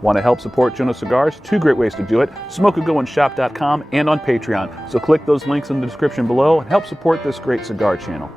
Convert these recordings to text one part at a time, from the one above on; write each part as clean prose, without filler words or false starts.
Want to help support Jonose Cigars? Two great ways to do it: smokeagoandshop.com and on Patreon. So click those links in the description below and help support this great cigar channel.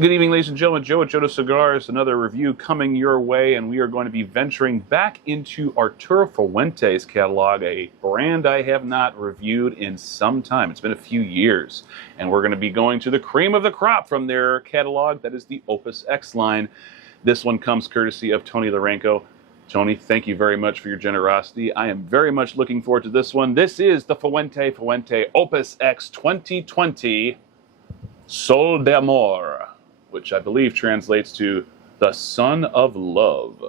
Good evening, ladies and gentlemen. Joe at Jonose Cigars. Another review coming your way, and we are going to be venturing back into Arturo Fuente's catalog, a brand I have not reviewed in some time. It's been a few years, and we're going to be going to the cream of the crop from their catalog. That is the Opus X line. This one comes courtesy of Tony Larenko. Tony, thank you very much for your generosity. I am very much looking forward to this one. This is the Fuente Opus X 2020 Sol de Amor, which I believe translates to the Son of Love.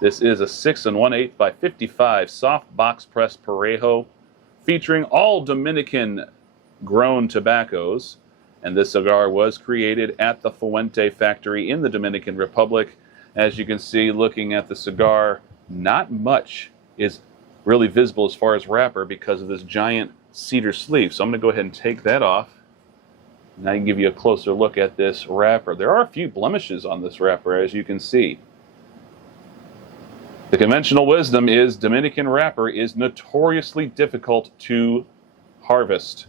This is a 6 1/8 by 55 soft box press Parejo, featuring all Dominican grown tobaccos. And this cigar was created at the Fuente factory in the Dominican Republic. As you can see, looking at the cigar, not much is really visible as far as wrapper because of this giant cedar sleeve. So I'm gonna go ahead and take that off. Now I can give you a closer look at this wrapper. There are a few blemishes on this wrapper, as you can see. The conventional wisdom is Dominican wrapper is notoriously difficult to harvest,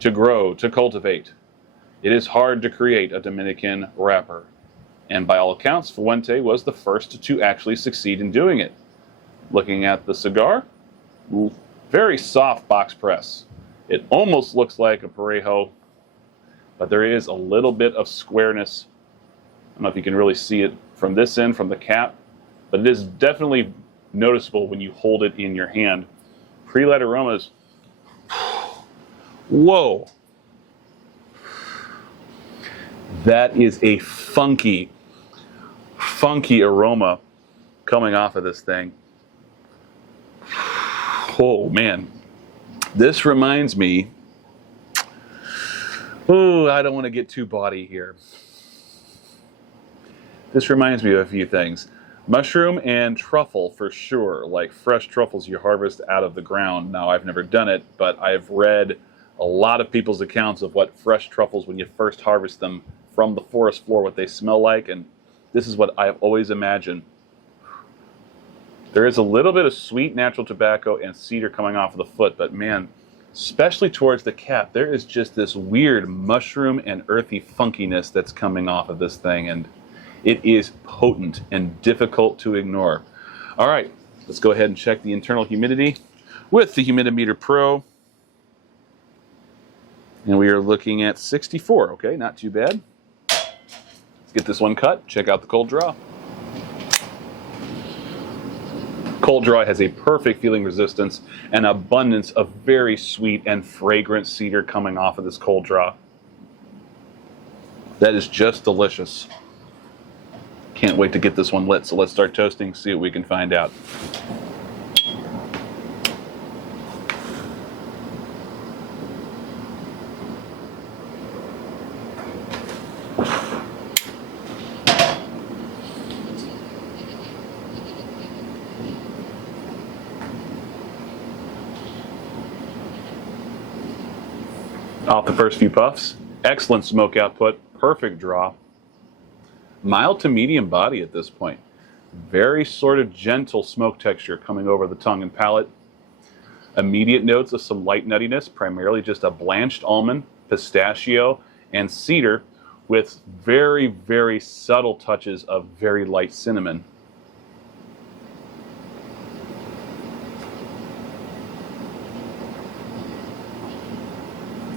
to grow, to cultivate. It is hard to create a Dominican wrapper. And by all accounts, Fuente was the first to actually succeed in doing it. Looking at the cigar, very soft box press. It almost looks like a Parejo, but there is a little bit of squareness. I don't know if you can really see it from this end, from the cap, but it is definitely noticeable when you hold it in your hand. Pre-light aromas, whoa. That is a funky aroma coming off of this thing. Oh man, this reminds me, oh, I don't want to get too bawdy here. This reminds me of a few things. Mushroom and truffle for sure, like fresh truffles you harvest out of the ground. Now, I've never done it, but I've read a lot of people's accounts of what fresh truffles, when you first harvest them from the forest floor, what they smell like, and this is what I've always imagined. There is a little bit of sweet natural tobacco and cedar coming off of the foot, but man, especially towards the cap, there is just this weird mushroom and earthy funkiness that's coming off of this thing, and it is potent and difficult to ignore. All right, let's go ahead and check the internal humidity with the Humidimeter Pro. And we are looking at 64, okay, not too bad. Let's get this one cut, check out the cold draw. Cold draw has a perfect feeling resistance and abundance of very sweet and fragrant cedar coming off of this cold draw. That is just delicious. Can't wait to get this one lit, so let's start toasting, see what we can find out. Off the first few puffs, excellent smoke output, perfect draw. Mild to medium body at this point. Very sort of gentle smoke texture coming over the tongue and palate. Immediate notes of some light nuttiness, primarily just a blanched almond, pistachio, and cedar, with very, very subtle touches of very light cinnamon.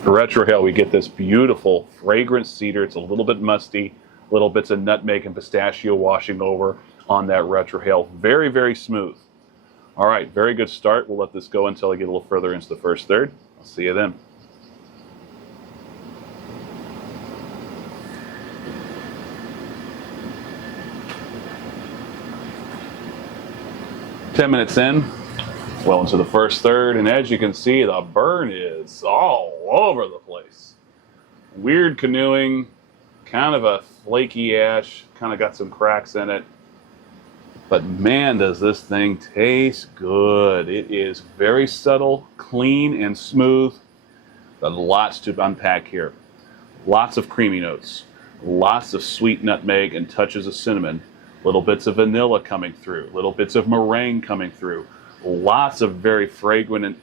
The retrohale, we get this beautiful fragrant cedar. It's a little bit musty, little bits of nutmeg and pistachio washing over on that retrohale. Very, very smooth. All right, very good start. We'll let this go until I get a little further into the first third. I'll see you then. Ten minutes in, well into the first third, and as you can see, the burn is all over the place. Weird canoeing, kind of a flaky ash, kind of got some cracks in it. But man, does this thing taste good. It is very subtle, clean, and smooth. but lots to unpack here. Lots of creamy notes, lots of sweet nutmeg and touches of cinnamon, little bits of vanilla coming through, little bits of meringue coming through, lots of very fragrant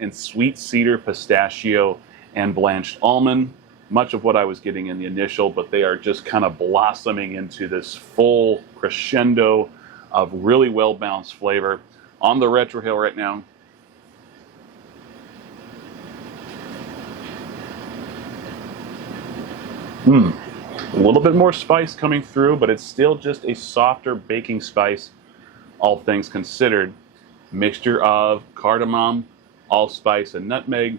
and sweet cedar, pistachio, and blanched almond. Much of what I was getting in the initial, but they are just kind of blossoming into this full crescendo of really well-balanced flavor. On the retrohale right now, a little bit more spice coming through, but it's still just a softer baking spice, all things considered. Mixture of cardamom, allspice, and nutmeg,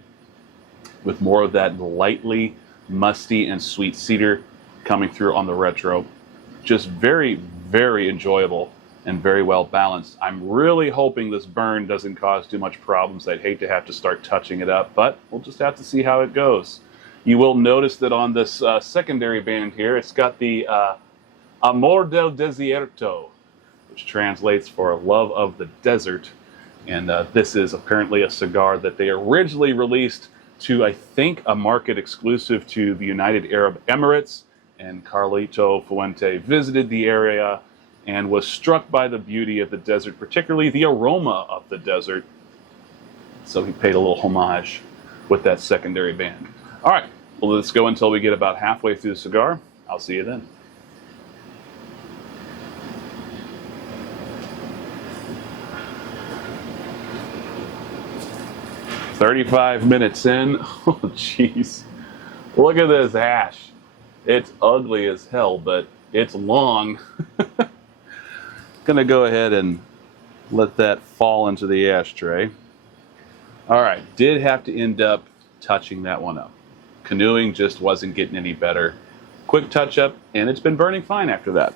with more of that lightly musty and sweet cedar coming through on the retro. Just very, very enjoyable and very well balanced. I'm really hoping this burn doesn't cause too much problems. I'd hate to have to start touching it up, but we'll just have to see how it goes. You will notice that on this secondary band here, it's got the Amor del Desierto, which translates for love of the desert. And this is apparently a cigar that they originally released to, I think, a market exclusive to the United Arab Emirates. And Carlito Fuente visited the area and was struck by the beauty of the desert, particularly the aroma of the desert. So he paid a little homage with that secondary band. All right, well, let's go until we get about halfway through the cigar. I'll see you then. "35 minutes in." Oh, jeez. Look at this ash. It's ugly as hell, but it's long. Gonna go ahead and let that fall into the ashtray. All right, did have to end up touching that one up. Canoeing just wasn't getting any better. Quick touch up, and it's been burning fine after that.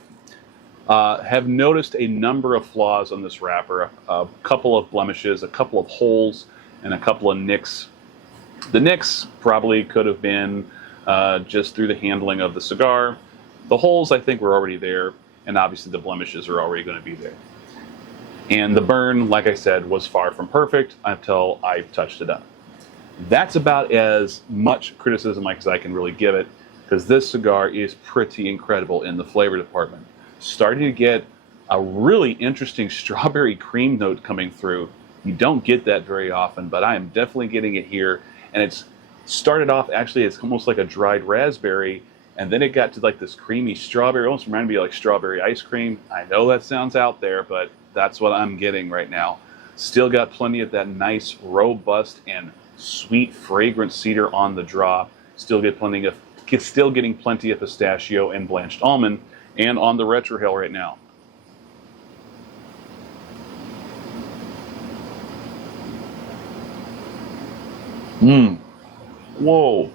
Have noticed a number of flaws on this wrapper, a couple of blemishes, a couple of holes, and a couple of nicks. The nicks probably could have been just through the handling of the cigar. The holes, I think, were already there, and obviously the blemishes are already going to be there. And the burn, like I said, was far from perfect until I touched it up. That's about as much criticism as I can really give it, because this cigar is pretty incredible in the flavor department. Starting to get a really interesting strawberry cream note coming through. You don't get that very often, but I am definitely getting it here. And it's started off, actually, it's almost like a dried raspberry, and then it got to like this creamy strawberry. It almost reminded me of like strawberry ice cream. I know that sounds out there, but that's what I'm getting right now. Still got plenty of that nice, robust, and sweet, fragrant cedar on the draw. Still getting plenty of pistachio and blanched almond, and on the retrohale right now. Whoa.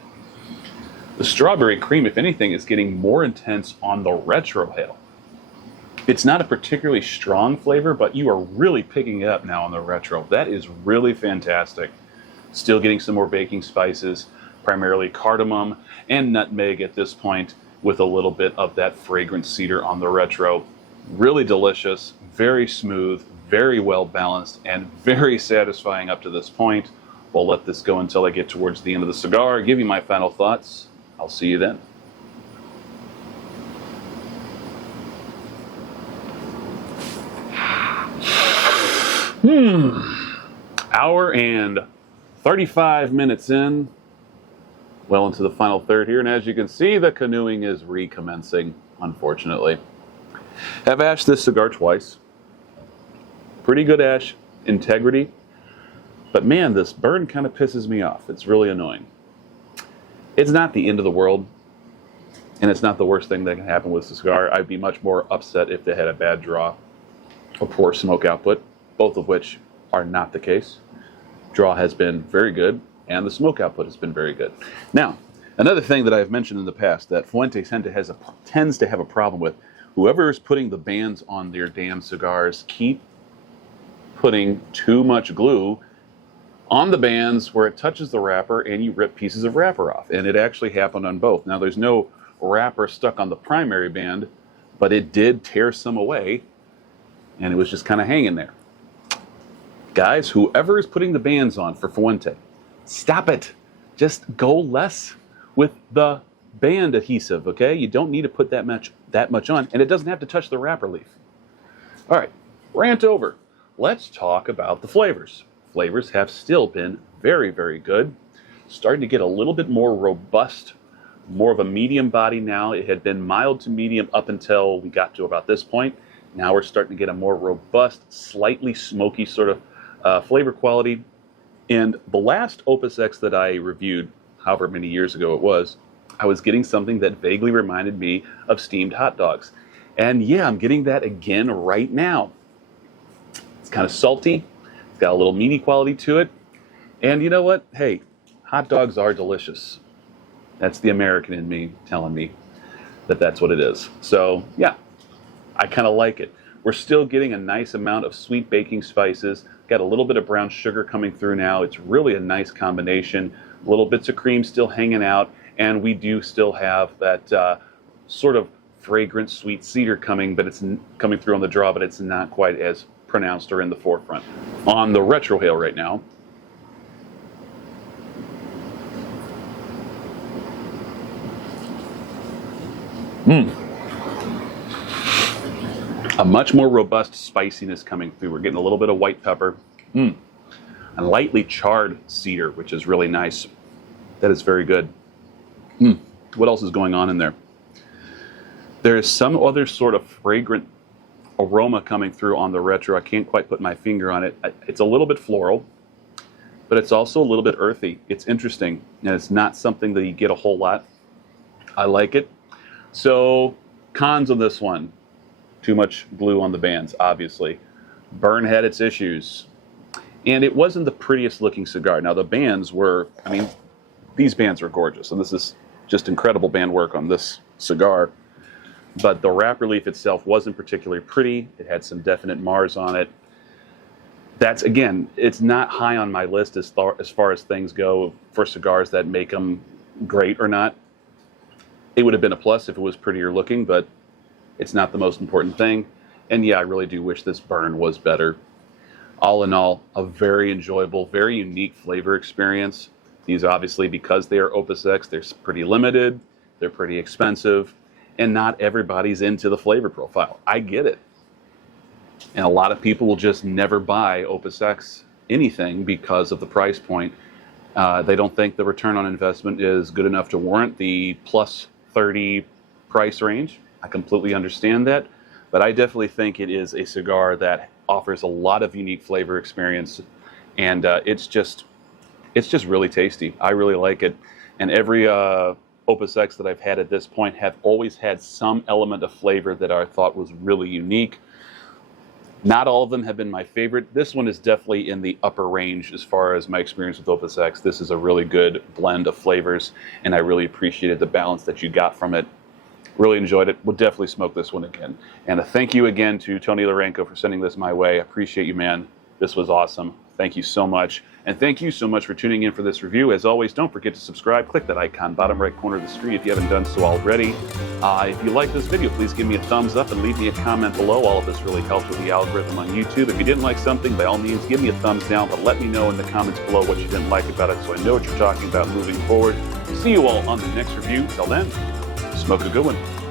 The strawberry cream, if anything, is getting more intense on the retrohale. It's not a particularly strong flavor, but you are really picking it up now on the retro. That is really fantastic. Still getting some more baking spices, primarily cardamom and nutmeg at this point, with a little bit of that fragrant cedar on the retro. Really delicious, very smooth, very well balanced, and very satisfying up to this point. We'll let this go until I get towards the end of the cigar, give you my final thoughts. I'll see you then. Hour and 35 minutes in, well into the final third here, and as you can see, the canoeing is recommencing, unfortunately. Have ashed this cigar twice. Pretty good ash integrity, but man, this burn kind of pisses me off. It's really annoying. It's not the end of the world, and it's not the worst thing that can happen with the cigar. I'd be much more upset if they had a bad draw or poor smoke output, both of which are not the case. Draw has been very good, and the smoke output has been very good. Now, another thing that I've mentioned in the past that Fuente tends to have a problem with, whoever is putting the bands on their damn cigars keep putting too much glue on the bands where it touches the wrapper and you rip pieces of wrapper off. And it actually happened on both. Now, there's no wrapper stuck on the primary band, but it did tear some away, and it was just kind of hanging there. Guys, whoever is putting the bands on for Fuente, stop it. just go less with the band adhesive, okay? You don't need to put that much on, and it doesn't have to touch the wrapper leaf. All right, rant over. Let's talk about the flavors. Flavors have still been very, very good. Starting to get a little bit more robust, more of a medium body now. It had been mild to medium up until we got to about this point. Now we're starting to get a more robust, slightly smoky sort of flavor quality. And the last Opus X that I reviewed, however many years ago it was, I was getting something that vaguely reminded me of steamed hot dogs. And yeah, I'm getting that again right now. It's kind of salty. It's got a little meaty quality to it. And you know what? Hey, hot dogs are delicious. That's the American in me telling me that that's what it is. So yeah, I kind of like it. We're still getting a nice amount of sweet baking spices. Got a little bit of brown sugar coming through now. It's really a nice combination. Little bits of cream still hanging out. And we do still have that sort of fragrant sweet cedar coming, but it's coming through on the draw, but it's not quite as pronounced or in the forefront. On the retrohale right now, a much more robust spiciness coming through. We're getting a little bit of white pepper, and lightly charred cedar, which is really nice. That is very good. What else is going on in there? There is some other sort of fragrant aroma coming through on the retro. I can't quite put my finger on it. It's a little bit floral, but it's also a little bit earthy. It's interesting, and it's not something that you get a whole lot. I like it. So, cons of this one. Too much glue on the bands, obviously. Burn had its issues. And it wasn't the prettiest looking cigar. Now, the bands were, I mean, these bands are gorgeous, and this is just incredible band work on this cigar. But the wrapper leaf itself wasn't particularly pretty. It had some definite Mars on it. That's, again, it's not high on my list as far as things go for cigars that make them great or not. It would have been a plus if it was prettier looking, but it's not the most important thing. And yeah, I really do wish this burn was better. All in all, a very enjoyable, very unique flavor experience. These obviously, because they are Opus X, they're pretty limited, they're pretty expensive, and not everybody's into the flavor profile. I get it. And a lot of people will just never buy Opus X anything because of the price point. They don't think the return on investment is good enough to warrant the plus 30 price range. I completely understand that, but I definitely think it is a cigar that offers a lot of unique flavor experience, and it's just really tasty. I really like it, and every Opus X that I've had at this point have always had some element of flavor that I thought was really unique. Not all of them have been my favorite. This one is definitely in the upper range as far as my experience with Opus X. This is a really good blend of flavors, and I really appreciated the balance that you got from it. Really enjoyed it. We'll definitely smoke this one again. And a thank you again to Tony Larenko for sending this my way. I appreciate you, man. This was awesome. Thank you so much. And thank you so much for tuning in for this review. As always, don't forget to subscribe. Click that icon, bottom right corner of the screen if you haven't done so already. If you like this video, please give me a thumbs up and leave me a comment below. All of this really helps with the algorithm on YouTube. If you didn't like something, by all means, give me a thumbs down, but let me know in the comments below what you didn't like about it so I know what you're talking about moving forward. See you all on the next review. Till then, smoke a good one.